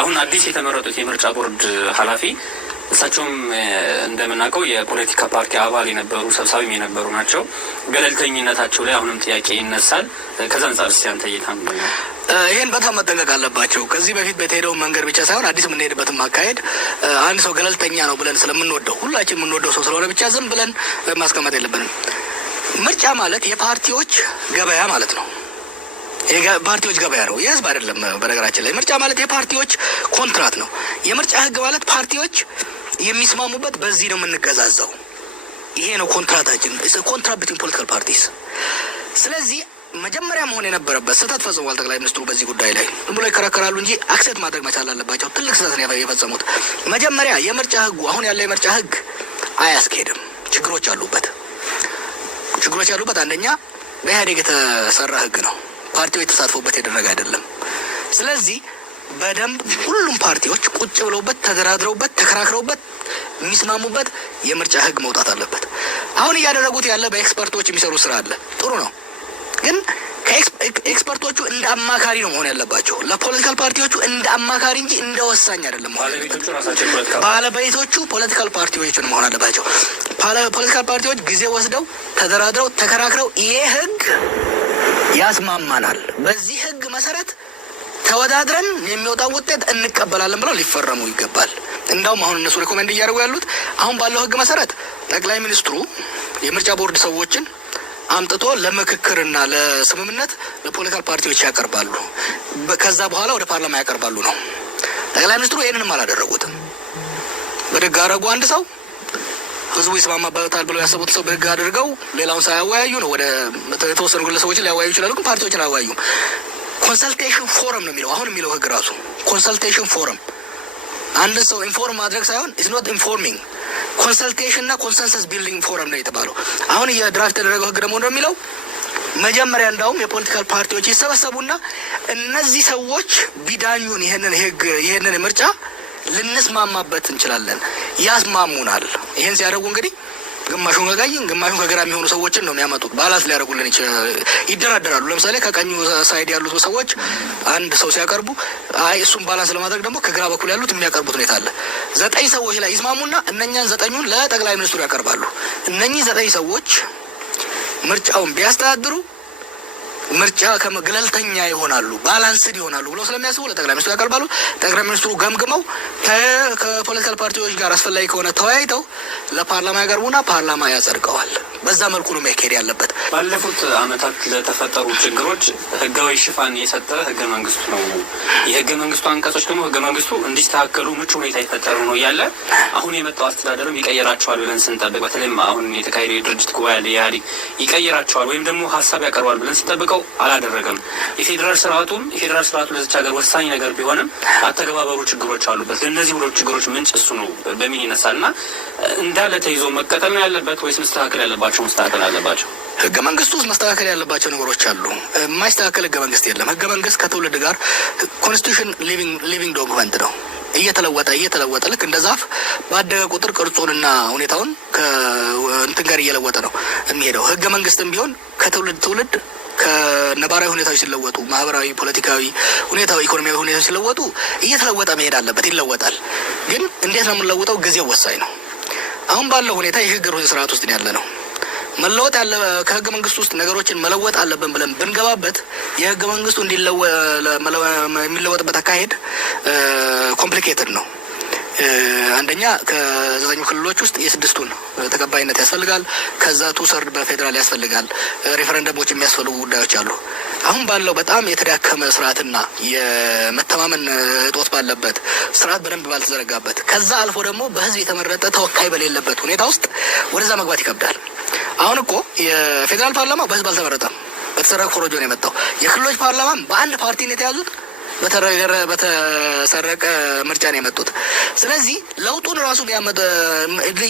አሁን አዲስ የተመረጡት የምርጫ ቦርድ ኃላፊ እሳቸውም እንደምናውቀው የፖለቲካ ፓርቲ አባል የነበሩ ሰብሳቢም የነበሩ ናቸው። ገለልተኝነታቸው ላይ አሁንም ጥያቄ ይነሳል። ከዛ አንጻር እስቲ አንተ እይታም ይሄን በጣም መጠንቀቅ አለባቸው። ከዚህ በፊት በተሄደው መንገድ ብቻ ሳይሆን አዲስ የምንሄድበትም አካሄድ አንድ ሰው ገለልተኛ ነው ብለን ስለምንወደው ሁላችን የምንወደው ሰው ስለሆነ ብቻ ዝም ብለን ማስቀመጥ የለብንም። ምርጫ ማለት የፓርቲዎች ገበያ ማለት ነው። የፓርቲዎች ገበያ ነው፣ የህዝብ አይደለም። በነገራችን ላይ ምርጫ ማለት የፓርቲዎች ኮንትራት ነው። የምርጫ ህግ ማለት ፓርቲዎች የሚስማሙበት በዚህ ነው የምንገዛዛው። ይሄ ነው ኮንትራታችን፣ ኮንትራት ቢትዊን ፖለቲካል ፓርቲስ። ስለዚህ መጀመሪያ መሆን የነበረበት ስህተት ፈጽሟል ጠቅላይ ሚኒስትሩ በዚህ ጉዳይ ላይ ዝም ብሎ ይከራከራሉ እንጂ አክሴፕት ማድረግ መቻል አለባቸው። ትልቅ ስህተት ነው የፈጸሙት። መጀመሪያ የምርጫ ህጉ አሁን ያለው የምርጫ ህግ አያስኬድም፣ ችግሮች አሉበት። አንደኛ በኢህአዴግ የተሰራ ህግ ነው፣ ፓርቲዎች የተሳትፎበት የደረገ አይደለም። ስለዚህ በደንብ ሁሉም ፓርቲዎች ቁጭ ብለውበት ተደራድረውበት ተከራክረውበት የሚስማሙበት የምርጫ ህግ መውጣት አለበት። አሁን እያደረጉት ያለ በኤክስፐርቶች የሚሰሩ ስራ አለ፣ ጥሩ ነው። ግን ኤክስፐርቶቹ እንደ አማካሪ ነው መሆን ያለባቸው። ለፖለቲካል ፓርቲዎቹ እንደ አማካሪ እንጂ እንደ ወሳኝ አይደለም። ባለቤቶቹ ፖለቲካል ፓርቲዎቹ መሆን አለባቸው። ፖለቲካል ፓርቲዎች ጊዜ ወስደው ተደራድረው ተከራክረው ይሄ ህግ ያስማማናል፣ በዚህ ህግ መሰረት ተወዳድረን የሚወጣው ውጤት እንቀበላለን ብለው ሊፈረሙ ይገባል። እንዳውም አሁን እነሱ ሪኮሜንድ እያደረጉ ያሉት አሁን ባለው ህግ መሰረት ጠቅላይ ሚኒስትሩ የምርጫ ቦርድ ሰዎችን አምጥቶ ለምክክርና ለስምምነት ለፖለቲካል ፓርቲዎች ያቀርባሉ፣ ከዛ በኋላ ወደ ፓርላማ ያቀርባሉ ነው። ጠቅላይ ሚኒስትሩ ይህንንም አላደረጉትም። በደግ አደረጉ። አንድ ሰው ህዝቡ ይስማማበታል ብለው ያሰቡት ሰው በህግ አድርገው ሌላውን ሳያወያዩ ነው። ወደ የተወሰኑ ግለሰቦችን ሊያወያዩ ይችላሉ፣ ግን ፓርቲዎችን አያወያዩም። ኮንሰልቴሽን ፎረም ነው የሚለው አሁን የሚለው ህግ ራሱ ኮንሰልቴሽን ፎረም። አንድን ሰው ኢንፎርም ማድረግ ሳይሆን ኢትስ ኖት ኢንፎርሚንግ፣ ኮንሰልቴሽን እና ኮንሰንሰስ ቢልዲንግ ፎረም ነው የተባለው። አሁን የድራፍት የተደረገው ህግ ደግሞ ነው የሚለው መጀመሪያ እንዳውም የፖለቲካል ፓርቲዎች ይሰበሰቡና እነዚህ ሰዎች ቢዳኙን ይሄንን ምርጫ ልንስማማበት እንችላለን፣ ያስማሙናል። ይሄን ሲያደርጉ እንግዲህ ግማሹን ከቀኝ ግማሹን ከግራ የሚሆኑ ሰዎችን ነው የሚያመጡት። ባላንስ ሊያደርጉልን ይደራደራሉ። ለምሳሌ ከቀኙ ሳይድ ያሉት ሰዎች አንድ ሰው ሲያቀርቡ እሱን ባላንስ ለማድረግ ደግሞ ከግራ በኩል ያሉት የሚያቀርቡት ሁኔታ አለ። 9 ሰዎች ላይ ይስማሙና እነኛን 9ኙን ለጠቅላይ ሚኒስትሩ ያቀርባሉ። እነኚህ 9 ሰዎች ምርጫውን ቢያስተዳድሩ ምርጫ ገለልተኛ ይሆናሉ፣ ባላንስድ ይሆናሉ ብለው ስለሚያስቡ ለጠቅላይ ሚኒስትሩ ያቀርባሉ። ጠቅላይ ሚኒስትሩ ገምግመው ከፖለቲካል ፓርቲዎች ጋር አስፈላጊ ከሆነ ተወያይተው ለፓርላማ ያቀርቡና ፓርላማ ያጸድቀዋል። በዛ መልኩ ነው መካሄድ ያለበት። ባለፉት አመታት ለተፈጠሩ ችግሮች ህጋዊ ሽፋን የሰጠ ህገ መንግስቱ ነው። የህገ መንግስቱ አንቀጾች ደግሞ ህገ መንግስቱ እንዲስተካከሉ ምቹ ሁኔታ ይፈጠሩ ነው እያለ አሁን የመጣው አስተዳደርም ይቀየራቸዋል ብለን ስንጠብቅ፣ በተለይም አሁን የተካሄደው የድርጅት ጉባኤ ያለ ኢህአዴግ ይቀየራቸዋል ወይም ደግሞ ሀሳብ ያቀርባል ብለን ስንጠብቀው አላደረገም። የፌዴራል ስርዓቱ ለዚች ሀገር ወሳኝ ነገር ቢሆንም አተገባበሩ ችግሮች አሉበት። ለእነዚህ ብሎ ችግሮች ምንጭ እሱ ነው በሚል ይነሳልና እንዳለ ተይዞ መቀጠል ነው ያለበት ወይስ መስተካከል ያለባቸው መስተካከል አለባቸው? ህገ መንግስቱ ውስጥ መስተካከል ያለባቸው ነገሮች አሉ። የማይስተካከል ህገ መንግስት የለም። ህገ መንግስት ከትውልድ ጋር ኮንስቲቱሽን ሊቪንግ ዶክመንት ነው። እየተለወጠ ልክ እንደ ዛፍ ባደገ ቁጥር ቅርጹንና ሁኔታውን ከእንትን ጋር እየለወጠ ነው የሚሄደው። ህገ መንግስትም ቢሆን ከትውልድ ከነባራዊ ሁኔታዎች ሲለወጡ፣ ማህበራዊ፣ ፖለቲካዊ ሁኔታዊ፣ ኢኮኖሚያዊ ሁኔታዎች ሲለወጡ እየተለወጠ መሄድ አለበት። ይለወጣል። ግን እንዴት ነው የምንለውጠው? ጊዜው ወሳኝ ነው። አሁን ባለው ሁኔታ የሽግግር ስርዓት ውስጥ ያለ ነው። መለወጥ ያለ ከህገ መንግስቱ ውስጥ ነገሮችን መለወጥ አለብን ብለን ብንገባበት የህገ መንግስቱ የሚለወጥበት አካሄድ ኮምፕሊኬትድ ነው። አንደኛ ከ9 ክልሎች ውስጥ የ6ቱን ተቀባይነት ያስፈልጋል። ከዛ 2/3 በፌዴራል ያስፈልጋል። ሬፈረንደሞች የሚያስፈልጉ ጉዳዮች አሉ። አሁን ባለው በጣም የተዳከመ ስርዓትና የመተማመን እጦት ባለበት ስርዓት በደንብ ባልተዘረጋበት ከዛ አልፎ ደግሞ በህዝብ የተመረጠ ተወካይ በሌለበት ሁኔታ ውስጥ ወደዛ መግባት ይከብዳል። አሁን እኮ የፌዴራል ፓርላማ በህዝብ አልተመረጠም፣ በተሰረቀ ኮሮጆ ነው የመጣው። የክልሎች ፓርላማም በአንድ ፓርቲ ነው የተያዙት፣ በተሰረቀ ምርጫ ነው የመጡት። ስለዚህ ለውጡን ራሱ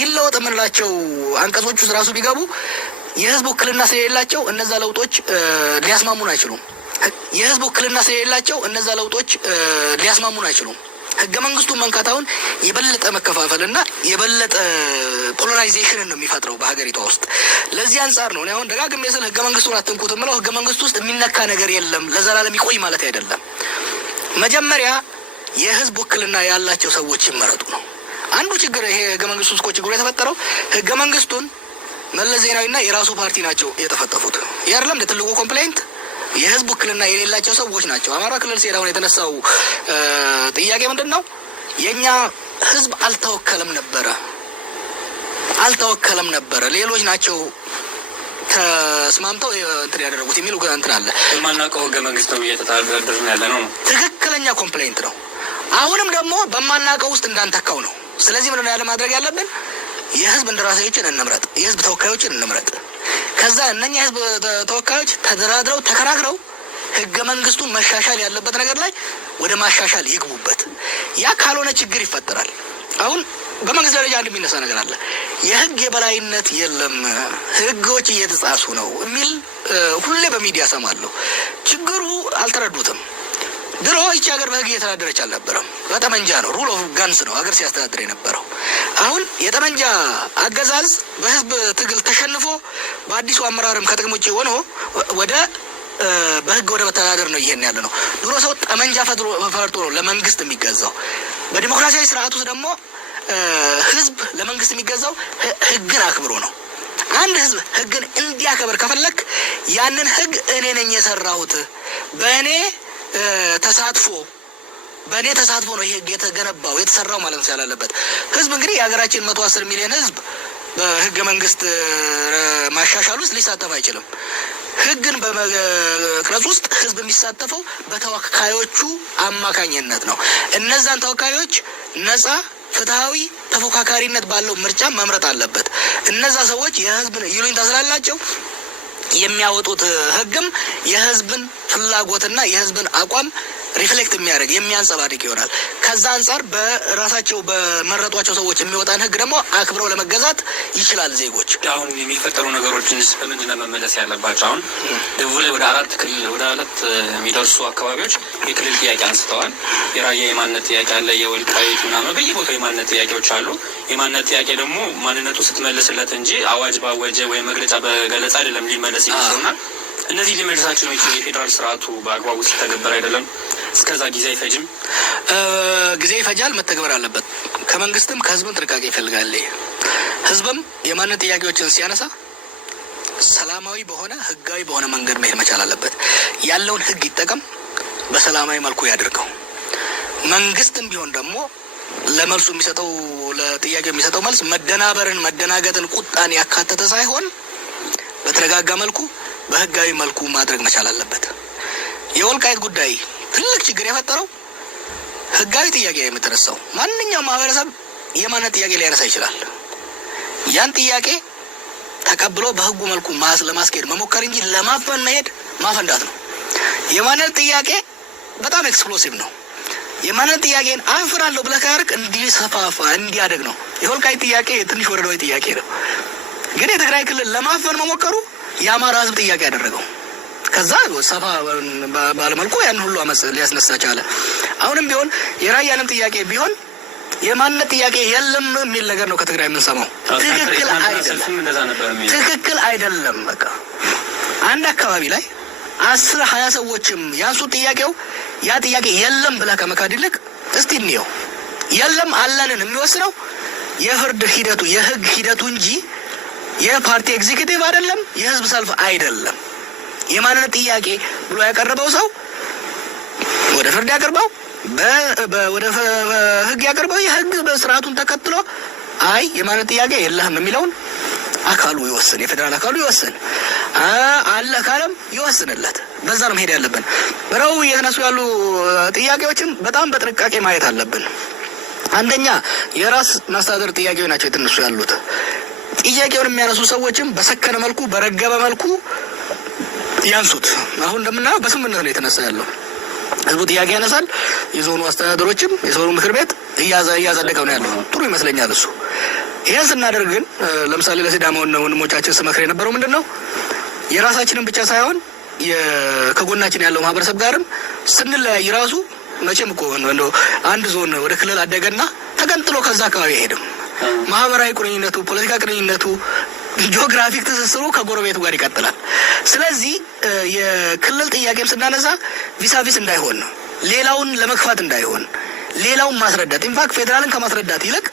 ይለወጥ የምንላቸው አንቀጾች ውስጥ ራሱ ቢገቡ የህዝብ ውክልና ስለሌላቸው እነዛ ለውጦች ሊያስማሙን አይችሉም። የህዝብ ውክልና ስለሌላቸው እነዛ ለውጦች ሊያስማሙን አይችሉም። ህገ መንግስቱን መንካታውን የበለጠ መከፋፈልና የበለጠ ፖላራይዜሽንን ነው የሚፈጥረው በሀገሪቷ ውስጥ። ለዚህ አንጻር ነው አሁን ደጋግሜ ስለ ህገ መንግስቱን አትንኩት የምለው። ህገ መንግስቱ ውስጥ የሚነካ ነገር የለም፣ ለዘላለም ይቆይ ማለት አይደለም። መጀመሪያ የህዝብ ውክልና ያላቸው ሰዎች ይመረጡ ነው። አንዱ ችግር ይሄ ህገ መንግስቱ እኮ ችግሩ የተፈጠረው ህገ መንግስቱን መለስ ዜናዊና የራሱ ፓርቲ ናቸው የተፈጠፉት። ያርለም ለትልቁ ኮምፕሌንት የህዝብ ውክልና የሌላቸው ሰዎች ናቸው። አማራ ክልል ሲሄድ አሁን የተነሳው ጥያቄ ምንድን ነው? የኛ ህዝብ አልተወከለም ነበረ ሌሎች ናቸው ተስማምተው እንትን ያደረጉት የሚሉ እንትን አለ። በማናውቀው ህገ መንግስት ነው እየተዳደርን ያለ ነው። ትክክለኛ ኮምፕሌንት ነው። አሁንም ደግሞ በማናውቀው ውስጥ እንዳንተካው ነው። ስለዚህ ምንድነው ያለ ማድረግ ያለብን? የህዝብ እንደራሴዎችን እንምረጥ፣ የህዝብ ተወካዮችን እንምረጥ። ከዛ እነኛ የህዝብ ተወካዮች ተደራድረው ተከራክረው ህገ መንግስቱን መሻሻል ያለበት ነገር ላይ ወደ ማሻሻል ይግቡበት። ያ ካልሆነ ችግር ይፈጠራል። አሁን በመንግስት ደረጃ አንድ የሚነሳ ነገር አለ። የህግ የበላይነት የለም፣ ህጎች እየተጻፉ ነው የሚል ሁሌ በሚዲያ ሰማለሁ። ችግሩ አልተረዱትም። ድሮ ይቺ ሀገር በህግ እየተዳደረች አልነበረም። በጠመንጃ ነው፣ ሩል ኦፍ ጋንስ ነው ሀገር ሲያስተዳድር የነበረው። አሁን የጠመንጃ አገዛዝ በህዝብ ትግል ተሸንፎ በአዲሱ አመራርም ከጥቅም ውጭ ሆኖ ወደ በህግ ወደ መተዳደር ነው ይሄን ያለ ነው። ድሮ ሰው ጠመንጃ ፈርጦ ነው ለመንግስት የሚገዛው። በዲሞክራሲያዊ ስርዓት ውስጥ ደግሞ ህዝብ ለመንግስት የሚገዛው ህግን አክብሮ ነው። አንድ ህዝብ ህግን እንዲያከብር ከፈለክ ያንን ህግ እኔ ነኝ የሰራሁት በእኔ ተሳትፎ ነው ይሄ የተገነባው የተሰራው ማለት ነው ያላለበት። ህዝብ እንግዲህ የሀገራችን 110 ሚሊዮን ህዝብ በህገ መንግስት ማሻሻል ውስጥ ሊሳተፍ አይችልም። ህግን በመቅረጽ ውስጥ ህዝብ የሚሳተፈው በተወካዮቹ አማካኝነት ነው። እነዛን ተወካዮች ነፃ፣ ፍትሃዊ፣ ተፎካካሪነት ባለው ምርጫ መምረጥ አለበት። እነዛ ሰዎች የህዝብን ይሉኝታ ስላላቸው የሚያወጡት ህግም የህዝብን ፍላጎትና የህዝብን አቋም ሪፍሌክት የሚያደርግ የሚያንጸባርቅ ይሆናል። ከዛ አንጻር በራሳቸው በመረጧቸው ሰዎች የሚወጣን ህግ ደግሞ አክብረው ለመገዛት ይችላል ዜጎች። አሁን የሚፈጠሩ ነገሮችን በምንድን ነው መመለስ ያለባቸው? አሁን ደቡብ ላይ ወደ አራት የሚደርሱ አካባቢዎች የክልል ጥያቄ አንስተዋል። የራያ የማንነት ጥያቄ አለ፣ የወልቃይት ምናምን በየቦታው የማንነት ጥያቄዎች አሉ። የማንነት ጥያቄ ደግሞ ማንነቱ ስትመልስለት እንጂ አዋጅ ባወጀ ወይም መግለጫ በገለጻ አይደለም ሊመለስ ይችላልና እነዚህ ሊመልሳቸው ነው። የፌዴራል ስርዓቱ በአግባቡ ሲተገበር አይደለም እስከዛ ጊዜ አይፈጅም። ጊዜ ይፈጃል፣ መተግበር አለበት። ከመንግስትም ከህዝብም ጥንቃቄ ይፈልጋል። ህዝብም የማንነት ጥያቄዎችን ሲያነሳ ሰላማዊ በሆነ ህጋዊ በሆነ መንገድ መሄድ መቻል አለበት። ያለውን ህግ ይጠቀም፣ በሰላማዊ መልኩ ያድርገው። መንግስትም ቢሆን ደግሞ ለመልሱ የሚሰጠው ለጥያቄው የሚሰጠው መልስ መደናበርን፣ መደናገጥን፣ ቁጣን ያካተተ ሳይሆን በተረጋጋ መልኩ በህጋዊ መልኩ ማድረግ መቻል አለበት። የወልቃይት ጉዳይ ትልቅ ችግር የፈጠረው ህጋዊ ጥያቄ የምትነሳው ማንኛውም ማህበረሰብ የማንነት ጥያቄ ሊያነሳ ይችላል። ያን ጥያቄ ተቀብሎ በህጉ መልኩ ለማስኬድ መሞከር እንጂ ለማፈን መሄድ ማፈንዳት ነው። የማንነት ጥያቄ በጣም ኤክስፕሎሲቭ ነው። የማንነት ጥያቄን አፍራለሁ ብለህ ካርክ እንዲሰፋፋ እንዲያደግ ነው። የወልቃይት ጥያቄ ትንሽ ወረዳዊ ጥያቄ ነው፣ ግን የትግራይ ክልል ለማፈን መሞከሩ የአማራ ህዝብ ጥያቄ ያደረገው ከዛ ሰፋ ባለመልኩ ያን ሁሉ አመጽ ሊያስነሳ ቻለ። አሁንም ቢሆን የራያንም ጥያቄ ቢሆን የማንነት ጥያቄ የለም የሚል ነገር ነው ከትግራይ የምንሰማው። ትክክል አይደለም። በቃ አንድ አካባቢ ላይ 10-20 ሰዎችም ያንሱ ጥያቄው ያ ጥያቄ የለም ብለህ ከመካድ ይልቅ እስቲ እንየው። የለም አለንን የሚወስነው የፍርድ ሂደቱ የህግ ሂደቱ እንጂ የፓርቲ ኤግዚኪቲቭ አይደለም፣ የህዝብ ሰልፍ አይደለም። የማንነት ጥያቄ ብሎ ያቀረበው ሰው ወደ ፍርድ ያቀርበው፣ ወደ ህግ ያቀርበው፣ የህግ በስርዓቱን ተከትሎ አይ የማንነት ጥያቄ የለህም የሚለውን አካሉ ይወስን፣ የፌዴራል አካሉ ይወስን፣ አለ ካለም ይወስንለት። በዛ ነው መሄድ ያለብን። በረው እየተነሱ ያሉ ጥያቄዎችን በጣም በጥንቃቄ ማየት አለብን። አንደኛ የራስ ማስተዳደር ጥያቄዎች ናቸው የተነሱ ያሉት። ጥያቄውን የሚያነሱ ሰዎችም በሰከነ መልኩ በረገበ መልኩ ያንሱት። አሁን እንደምናየው በስምምነት ነው የተነሳ ያለው። ህዝቡ ጥያቄ ያነሳል፣ የዞኑ አስተዳደሮችም የዞኑ ምክር ቤት እያጸደቀው ነው ያለው። ጥሩ ይመስለኛል እሱ። ይሄን ስናደርግ ግን ለምሳሌ ለሲዳማ ወንድሞቻችን ስመክር የነበረው ምንድን ነው የራሳችንን ብቻ ሳይሆን ከጎናችን ያለው ማህበረሰብ ጋርም ስንለያይ ራሱ መቼም እኮ እንደው አንድ ዞን ወደ ክልል አደገና ተገንጥሎ ከዛ አካባቢ አይሄድም። ማህበራዊ ቁርኝነቱ፣ ፖለቲካ ቁርኝነቱ፣ ጂኦግራፊክ ትስስሩ ከጎረቤቱ ጋር ይቀጥላል። ስለዚህ የክልል ጥያቄም ስናነሳ ቪሳቪስ እንዳይሆን፣ ሌላውን ለመግፋት እንዳይሆን፣ ሌላውን ማስረዳት ኢንፋክት ፌዴራልን ከማስረዳት ይልቅ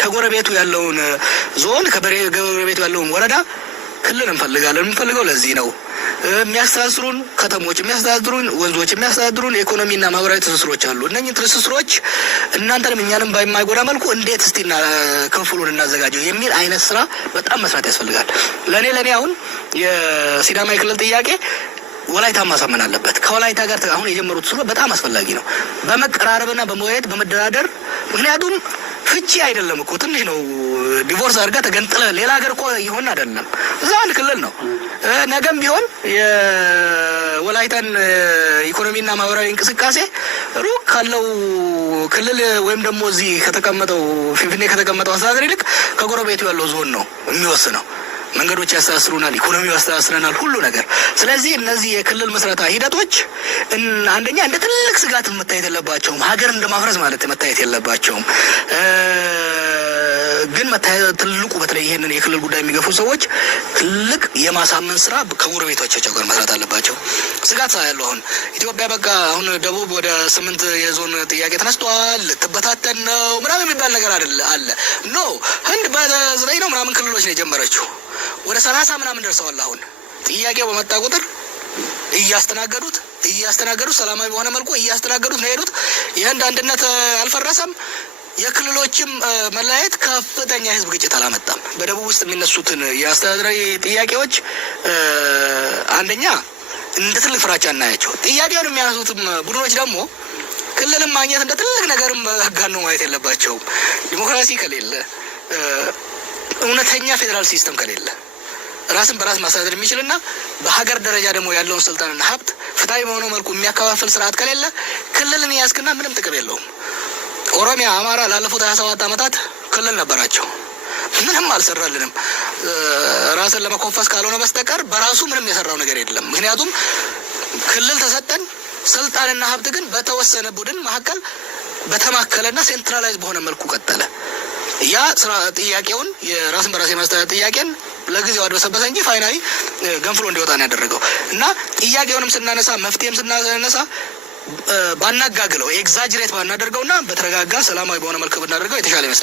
ከጎረቤቱ ያለውን ዞን ከጎረቤቱ ያለውን ወረዳ ክልል እንፈልጋለን። የምንፈልገው ለዚህ ነው። የሚያስተሳስሩን ከተሞች፣ የሚያስተዳድሩን ወንዞች፣ የሚያስተዳድሩን የኢኮኖሚና ማህበራዊ ትስስሮች አሉ። እነኚህ ትስስሮች እናንተንም እኛንም ባይማይጎዳ መልኩ እንዴት እስቲና ክፍሉን እናዘጋጀው የሚል አይነት ስራ በጣም መስራት ያስፈልጋል። ለኔ አሁን የሲዳማ የክልል ጥያቄ ወላይታ ማሳመን አለበት። ከወላይታ ጋር አሁን የጀመሩት ስለ በጣም አስፈላጊ ነው። በመቀራረብና በመወያየት በመደራደር ምክንያቱም ፍቺ አይደለም እኮ ትንሽ ነው። ዲቮርስ አድርጋ ተገንጥለ ሌላ ሀገር እኮ ይሆን አይደለም። እዛ አንድ ክልል ነው። ነገም ቢሆን የወላይታን ኢኮኖሚና ማህበራዊ እንቅስቃሴ ሩቅ ካለው ክልል ወይም ደግሞ እዚህ ከተቀመጠው ፊንፊኔ ከተቀመጠው አስተዳደር ይልቅ ከጎረቤቱ ያለው ዞን ነው የሚወስነው። መንገዶች ያስተሳስሩናል፣ ኢኮኖሚው ያስተሳስረናል፣ ሁሉ ነገር። ስለዚህ እነዚህ የክልል መስረታ ሂደቶች አንደኛ እንደ ትልቅ ስጋት መታየት የለባቸውም። ሀገር እንደማፍረስ ማለት መታየት የለባቸውም። ግን ትልቁ በተለይ ይሄንን የክልል ጉዳይ የሚገፉ ሰዎች ትልቅ የማሳመን ስራ ከጎረቤቶቻቸው ጋር መስራት አለባቸው። ስጋት ያለው አሁን ኢትዮጵያ በቃ አሁን ደቡብ ወደ 8 የዞን ጥያቄ ተነስቷል፣ ልትበታተን ነው ምናምን የሚባል ነገር አለ። ኖ ህንድ በ9 ነው ምናምን ክልሎች ነው የጀመረችው። ወደ 30 ምናምን ደርሰዋል። አሁን ጥያቄው በመጣ ቁጥር እያስተናገዱት ሰላማዊ በሆነ መልኩ እያስተናገዱት ነው የሄዱት። የህንድ አንድነት አልፈረሰም። የክልሎችም መለያየት ከፍተኛ የህዝብ ግጭት አላመጣም። በደቡብ ውስጥ የሚነሱትን የአስተዳደራዊ ጥያቄዎች አንደኛ እንደ ትልቅ ፍራቻ እናያቸው። ጥያቄውን የሚያነሱትም ቡድኖች ደግሞ ክልልን ማግኘት እንደ ትልቅ ነገርም ህጋን ነው ማየት የለባቸውም። ዲሞክራሲ ከሌለ፣ እውነተኛ ፌዴራል ሲስተም ከሌለ፣ ራስን በራስ ማስተዳደር የሚችልና በሀገር ደረጃ ደግሞ ያለውን ስልጣንና ሀብት ፍትሃዊ በሆነ መልኩ የሚያከፋፍል ስርዓት ከሌለ ክልልን ያስክና ምንም ጥቅም የለውም። ኦሮሚያ፣ አማራ ላለፉት 27 ዓመታት ክልል ነበራቸው። ምንም አልሰራልንም። ራስን ለመኮፈስ ካልሆነ በስተቀር በራሱ ምንም የሰራው ነገር የለም። ምክንያቱም ክልል ተሰጠን፣ ስልጣንና ሀብት ግን በተወሰነ ቡድን መካከል በተማከለና ሴንትራላይዝ በሆነ መልኩ ቀጠለ። ያ ስራ ጥያቄውን የራስን በራስ የማስተዳደር ጥያቄን ለጊዜው አድበሰበሰ እንጂ ፋይናሊ ገንፍሎ እንዲወጣ ነው ያደረገው። እና ጥያቄውንም ስናነሳ መፍትሄም ስናነሳ ባናጋግለው ኤግዛጅሬት ባናደርገውና በተረጋጋ ሰላማዊ በሆነ መልኩ ብናደርገው የተሻለ ይመስላል።